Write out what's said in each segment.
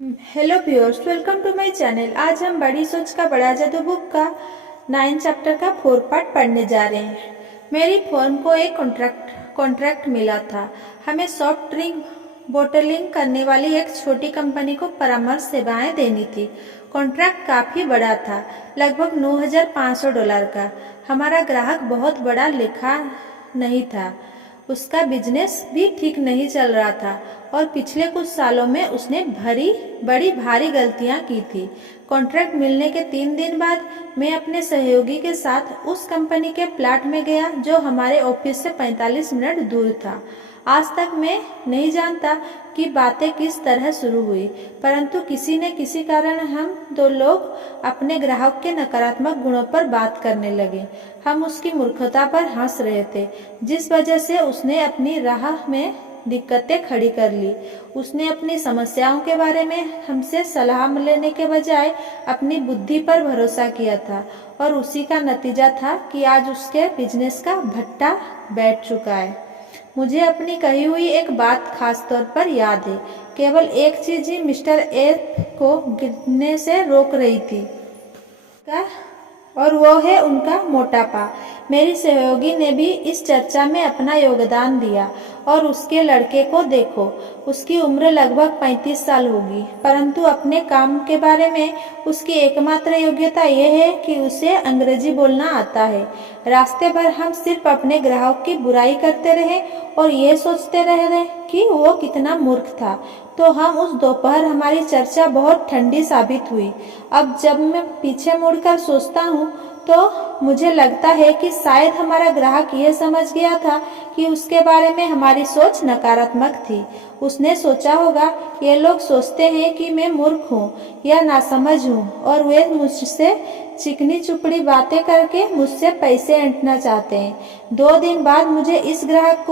Hello viewers, welcome to my channel. आज हम बड़ी सोच का बड़ा जादू बुक का 9 चैप्टर का 4 पार्ट पढ़ने जा रहे हैं। मेरी फर्म को एक कॉन्ट्रैक्ट मिला था। हमें सॉफ्ट ड्रिंक बोटलिंग करने वाली एक छोटी कंपनी को परामर्श सेवाएं देनी थी। कॉन्ट्रैक्ट काफ़ी बड़ा था, लगभग $9,500 का। हमारा ग्राहक बहुत बड़ा लिखा नहीं था, उसका बिजनेस भी ठीक नहीं चल रहा था और पिछले कुछ सालों में उसने बड़ी भारी गलतियां की थी। कॉन्ट्रैक्ट मिलने के 3 दिन बाद मैं अपने सहयोगी के साथ उस कंपनी के प्लाट में गया जो हमारे ऑफिस से 45 मिनट दूर था। आज तक मैं नहीं जानता कि बातें किस तरह शुरू हुई, परंतु किसी न किसी कारण हम दो लोग अपने ग्राहक के नकारात्मक गुणों पर बात करने लगे। हम उसकी मूर्खता पर हंस रहे थे, जिस वजह से उसने अपनी राह में दिक्कतें खड़ी कर ली। उसने अपनी समस्याओं के बारे में हमसे सलाह लेने के बजाय अपनी बुद्धि पर भरोसा किया था और उसी का नतीजा था कि आज उसके बिजनेस का भट्टा बैठ चुका है। मुझे अपनी कही हुई एक बात खास तौर पर याद है। केवल एक चीज ही मिस्टर एफ को गिरने से रोक रही थी और वो है उनका मोटापा। मेरी सहयोगी ने भी इस चर्चा में अपना योगदान दिया और उसके लड़के को देखो, उसकी उम्र लगभग 35 साल होगी, परंतु अपने काम के बारे में उसकी एकमात्र योग्यता यह है कि उसे अंग्रेजी बोलना आता है। रास्ते भर हम सिर्फ अपने ग्राहक की बुराई करते रहे और ये सोचते रहे कि वो कितना मूर्ख था। तो हम उस दोपहर हमारी चर्चा बहुत ठंडी साबित हुई। अब जब मैं पीछे मुड़कर सोचता हूँ तो मुझे लगता है कि शायद हमारा ग्राहक यह समझ गया था कि उसके बारे में हमारी सोच नकारात्मक थी। उसने सोचा होगा, ये लोग सोचते हैं कि मैं मूर्ख हूँ या नासमझ हूँ और वे मुझसे चिकनी चुपड़ी बातें करके मुझसे पैसे ऐंठना चाहते हैं। 2 दिन बाद मुझे इस ग्राहक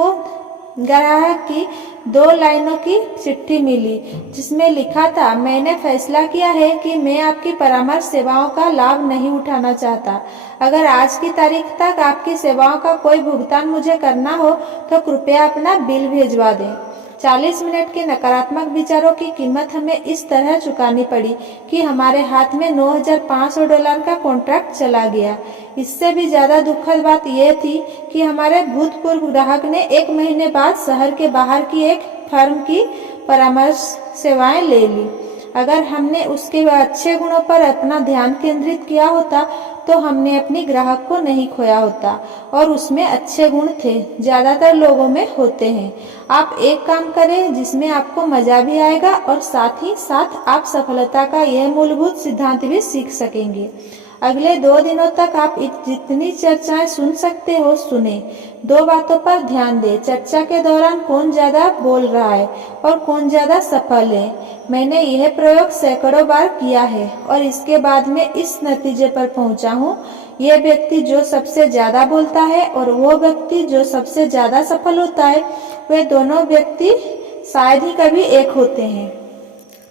की 2 लाइनों की चिट्ठी मिली जिसमें लिखा था, मैंने फैसला किया है कि मैं आपकी परामर्श सेवाओं का लाभ नहीं उठाना चाहता। अगर आज की तारीख तक आपकी सेवाओं का कोई भुगतान मुझे करना हो तो कृपया अपना बिल भिजवा दें। 40 मिनट के नकारात्मक विचारों की कीमत हमें इस तरह चुकानी पड़ी कि हमारे हाथ में $9,500 का कॉन्ट्रैक्ट चला गया। इससे भी ज्यादा दुखद बात यह थी कि हमारे भूतपूर्व ग्राहक ने 1 महीने बाद शहर के बाहर की एक फर्म की परामर्श सेवाएं ले ली। अगर हमने उसके अच्छे गुणों पर अपना ध्यान केंद्रित किया होता तो हमने अपनी ग्राहक को नहीं खोया होता और उसमें अच्छे गुण थे, ज्यादातर लोगों में होते हैं। आप एक काम करें जिसमें आपको मजा भी आएगा और साथ ही साथ आप सफलता का यह मूलभूत सिद्धांत भी सीख सकेंगे। अगले 2 दिनों तक आप जितनी चर्चाएं सुन सकते हो सुने। 2 बातों पर ध्यान दें, चर्चा के दौरान कौन ज्यादा बोल रहा है और कौन ज्यादा सफल है। मैंने यह प्रयोग सैकड़ों बार किया है और इसके बाद में इस नतीजे पर पहुंचा हूँ, यह व्यक्ति जो सबसे ज्यादा बोलता है और वो व्यक्ति जो सबसे ज्यादा सफल होता है, वे दोनों व्यक्ति शायद ही कभी एक होते हैं।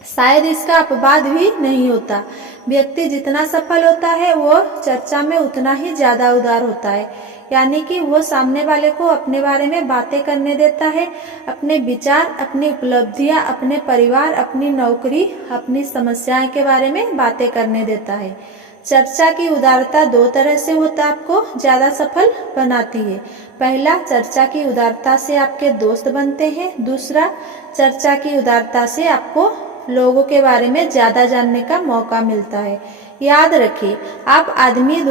शायद इसका अपवाद भी नहीं होता। व्यक्ति जितना सफल होता है वो चर्चा में उतना ही ज्यादा उदार होता है, यानी कि वो सामने वाले को अपने बारे में बातें करने देता है, अपने विचार, अपनी उपलब्धियां, अपने परिवार, अपनी नौकरी, अपनी समस्याएं के बारे में बातें करने देता है। चर्चा की उदारता 2 तरह से होता आपको ज्यादा सफल बनाती है। पहला, चर्चा की उदारता से आपके दोस्त बनते हैं। दूसरा, चर्चा की उदारता से आपको लोगों के बारे में ज्यादा जानने का मौका मिलता है। याद रखिए, आप आदमी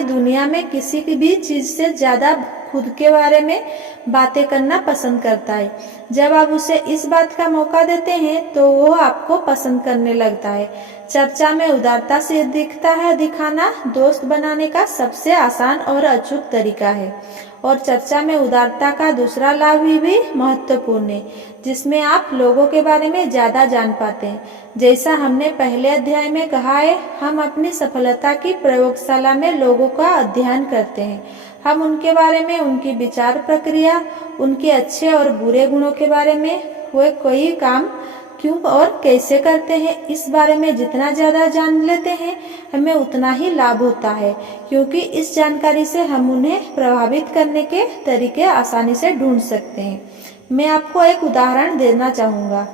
दुनिया में किसी भी चीज से ज्यादा खुद के बारे में बातें करना पसंद करता है। जब आप उसे इस बात का मौका देते हैं तो वो आपको पसंद करने लगता है। चर्चा में उदारता से दिखाना दोस्त बनाने का सबसे आसान और अचूक तरीका है। और चर्चा में उदारता का दूसरा लाभ भी महत्वपूर्ण है, जिसमें आप लोगों के बारे में ज्यादा जान पाते हैं। जैसा हमने पहले अध्याय में कहा है, हम अपनी सफलता की प्रयोगशाला में लोगों का अध्ययन करते हैं। हम उनके बारे में, उनकी विचार प्रक्रिया, उनके अच्छे और बुरे गुणों के बारे में, वे कोई काम क्यों और कैसे करते हैं, इस बारे में जितना ज्यादा जान लेते हैं हमें उतना ही लाभ होता है, क्योंकि इस जानकारी से हम उन्हें प्रभावित करने के तरीके आसानी से ढूंढ सकते हैं। मैं आपको एक उदाहरण देना चाहूँगा।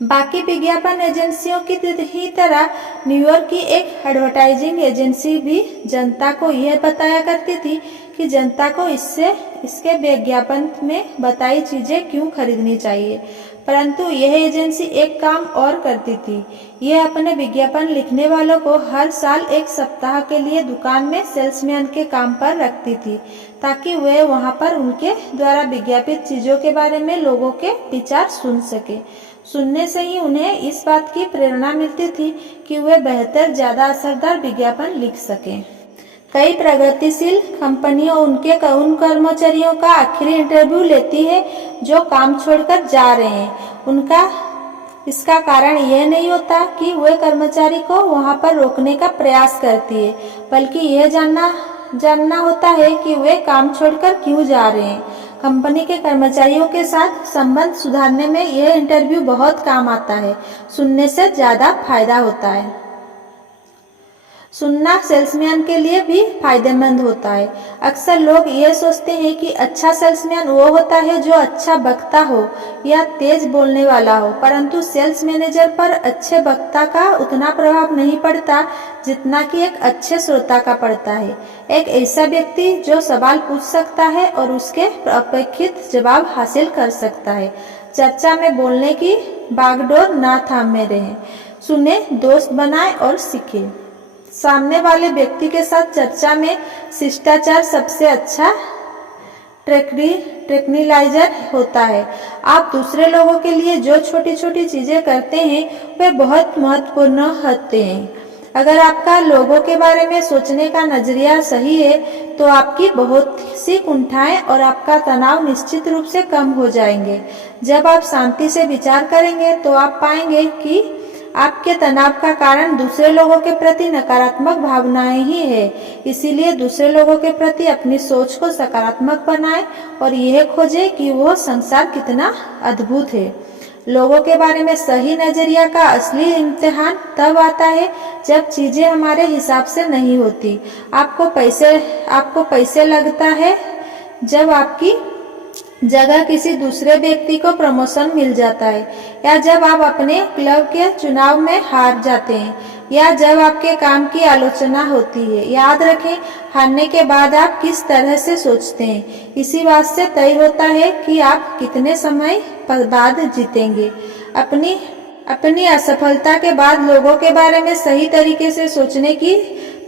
बाकी विज्ञापन एजेंसियों की ही तरह न्यूयॉर्क की एक एडवर्टाइजिंग एजेंसी भी जनता को यह बताया करती थी कि जनता को इसके विज्ञापन में बताई चीजें क्यों खरीदनी चाहिए। परंतु यह एजेंसी एक काम और करती थी। यह अपने विज्ञापन लिखने वालों को हर साल एक सप्ताह के लिए दुकान में सेल्समैन के काम पर रखती थी, ताकि वे वहां पर उनके द्वारा विज्ञापित चीजों के बारे में लोगों के विचार सुन सके। सुनने से ही उन्हें इस बात की प्रेरणा मिलती थी कि वे बेहतर, ज्यादा असरदार विज्ञापन लिख सकें। कई प्रगतिशील कंपनियां उन कर्मचारियों का आखिरी इंटरव्यू लेती है जो काम छोड़कर जा रहे हैं। इसका कारण यह नहीं होता कि वे कर्मचारी को वहां पर रोकने का प्रयास करती है, बल्कि यह जानना होता है कि वे काम छोड़कर क्यों जा रहे हैं। कंपनी के कर्मचारियों के साथ संबंध सुधारने में यह इंटरव्यू बहुत काम आता है। सुनने से ज्यादा फायदा होता है। सुनना सेल्समैन के लिए भी फायदेमंद होता है। अक्सर लोग ये सोचते हैं कि अच्छा सेल्समैन वो होता है जो अच्छा वक्ता हो या तेज बोलने वाला हो, परंतु सेल्स मैनेजर पर अच्छे वक्ता का उतना प्रभाव नहीं पड़ता जितना कि एक अच्छे श्रोता का पड़ता है। एक ऐसा व्यक्ति जो सवाल पूछ सकता है और उसके अपेक्षित जवाब हासिल कर सकता है। चर्चा में बोलने की बागडोर ना थामे रहें। सुने, दोस्त बनाए और सीखे। सामने वाले व्यक्ति के साथ चर्चा में शिष्टाचार सबसे अच्छा ट्रैंक्विलाइजर होता है। आप दूसरे लोगों के लिए जो छोटी छोटी चीजें करते हैं वे बहुत महत्वपूर्ण होते हैं। अगर आपका लोगों के बारे में सोचने का नजरिया सही है तो आपकी बहुत सी कुंठाएं और आपका तनाव निश्चित रूप से कम हो जाएंगे। जब आप शांति से विचार करेंगे तो आप पाएंगे कि आपके तनाव का कारण दूसरे लोगों के प्रति नकारात्मक भावनाएं ही है। इसीलिए दूसरे लोगों के प्रति अपनी सोच को सकारात्मक बनाएं और यह खोजें कि वो संसार कितना अद्भुत है। लोगों के बारे में सही नजरिया का असली इम्तिहान तब आता है जब चीजें हमारे हिसाब से नहीं होती। आपको पैसे लगता है जब आपकी जगह किसी दूसरे व्यक्ति को प्रमोशन मिल जाता है, या जब आप अपने क्लब के चुनाव में हार जाते हैं, या जब आपके काम की आलोचना होती है। याद रखें, हारने के बाद आप किस तरह से सोचते हैं इसी बात से तय होता है कि आप कितने समय बाद जीतेंगे। अपनी असफलता के बाद लोगों के बारे में सही तरीके से सोचने की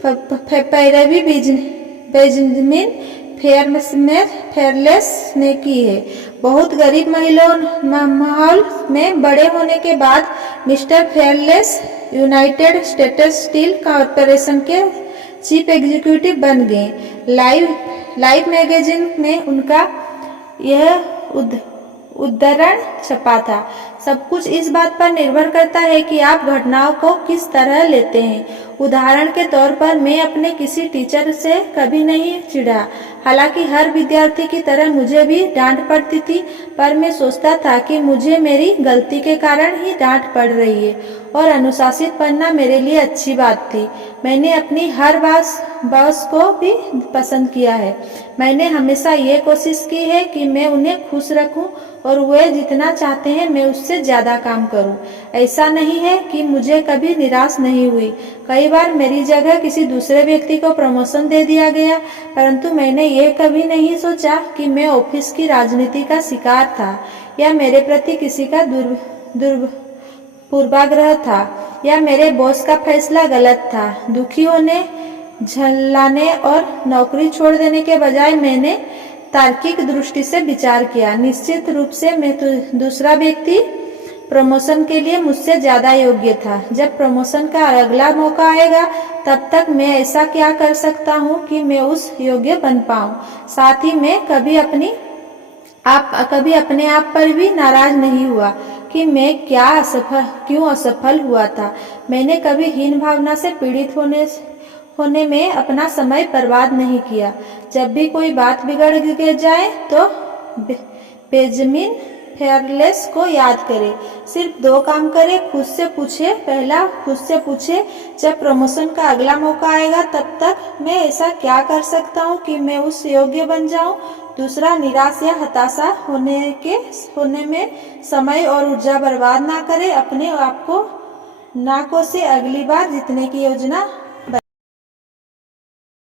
पैरवी बेंजामिन फेयरलेस ने की है। बहुत गरीब माहौल में बड़े होने के बाद mister fearless United states steel corporation के चीफ एग्जीक्यूटिव बन गए। लाइफ मैगजीन में उनका यह उद्धरण छपा था। सब कुछ इस बात पर निर्भर करता है कि आप घटनाओं को किस तरह लेते हैं। उदाहरण के तौर पर मैं अपने किसी टीचर से कभी नहीं चिढ़ा। हालांकि हर विद्यार्थी की तरह मुझे भी डांट पड़ती थी, पर मैं सोचता था कि मुझे मेरी गलती के कारण ही डांट पड़ रही है और अनुशासित बनना मेरे लिए अच्छी बात थी। मैंने अपनी हर बॉस को भी पसंद किया है। मैंने हमेशा ये कोशिश की है कि मैं उन्हें खुश रखूं और वे जितना चाहते हैं मैं उससे ज्यादा काम करूं। ऐसा नहीं है कि मुझे कभी निराश नहीं हुई। कई बार मेरी जगह किसी दूसरे व्यक्ति को प्रमोशन दे दिया गया, परंतु मैंने ये कभी नहीं सोचा कि मैं ऑफिस की राजनीति का शिकार था, या मेरे प्रति किसी का पूर्वाग्रह था, या मेरे बॉस का फैसला गलत था। दुखी होने, झल्लाने और नौकरी छोड़ देने के बजाय मैंने तार्किक दृष्टि से विचार किया। निश्चित रूप से दूसरा व्यक्ति प्रमोशन के लिए मुझसे ज्यादा योग्य था। जब प्रमोशन का अगला मौका आएगा तब तक मैं ऐसा क्या कर सकता हूँ कि मैं उस योग्य बन पाऊँ। साथ ही मैं कभी अपने आप पर भी नाराज नहीं हुआ कि मैं क्यों असफल हुआ था। मैंने कभी हीन भावना से पीड़ित होने में अपना समय बर्बाद नहीं किया। जब भी कोई बात बिगड़ जाए तो बेंजामिन फेयरलेस को याद करें। सिर्फ 2 काम करें। खुद से पूछे जब प्रमोशन का अगला मौका आएगा तब तक मैं ऐसा क्या कर सकता हूँ कि मैं उस योग्य बन जाऊं। दूसरा, निराश या हताशा होने में समय और ऊर्जा बर्बाद ना करें। अपने आप को नाकों से अगली बार जीतने की योजना